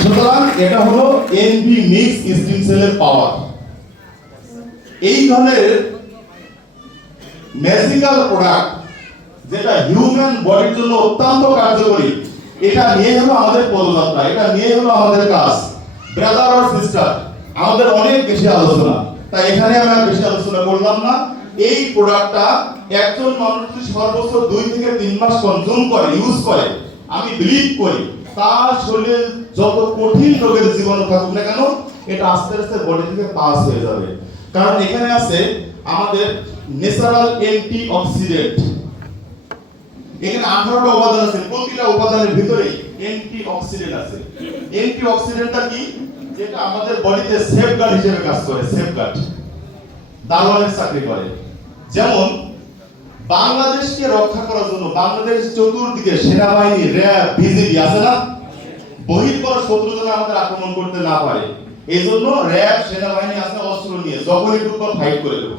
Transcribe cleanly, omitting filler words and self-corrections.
সুতরাং এটা হলো এনবি মিক্স স্টিম সেলের পাওয়ার। এই ধরনের ম্যাজিক্যাল প্রোডাক্ট যেটা হিউম্যান বডির জন্য অত্যন্ত কার্যকরী, এটা নিয়ে হলো আমাদের পদযাত্রা, এটা নিয়ে হলো আমাদের কাজ। ব্রাদার আর সিস্টার, আমাদের অনেক বেশি আলোচনা, তাই এখানে আমি আর বেশি আলোচনা করলাম না। এই প্রোডাক্টটা একজন মানুষ যদি সর্বোচ্চ 2 থেকে 3 মাস কনজিউম করে, ইউজ করে, আমি বিলিভ করি তার শরীরে যত কঠিন রোগের জীবাণু থাকুক না কেন, এটা আস্তে আস্তে বডি থেকে পাস হয়ে যাবে। কারণ এখানে আছে আমাদের ন্যাচারাল অ্যান্টি অক্সিডেন্ট। এখানে 18টা উপাদান আছে, প্রতিটা উপাদানের ভিতরেই অ্যান্টি অক্সিডেন্ট আছে। অ্যান্টি অক্সিডেন্টটা কি? যেটা আমাদের বডিতে সেফগার্ড হিসেবে কাজ করে, সেফগার্ড, দারোয়ানের চাকরি করে। যেমন বাংলাদেশকে রক্ষা করার জন্য বাংলাদেশ চতুর্দিকে সেনাবাহিনী, র্যাব, বিজিবি আছে না, বহির্গত শত্রু যেন আমাদের আক্রমণ করতে না পারে, এই জন্য র্যাব, সেনাবাহিনী আছে অস্ত্র নিয়ে, যখনই ঢুকবো ফাইট করে দেবো।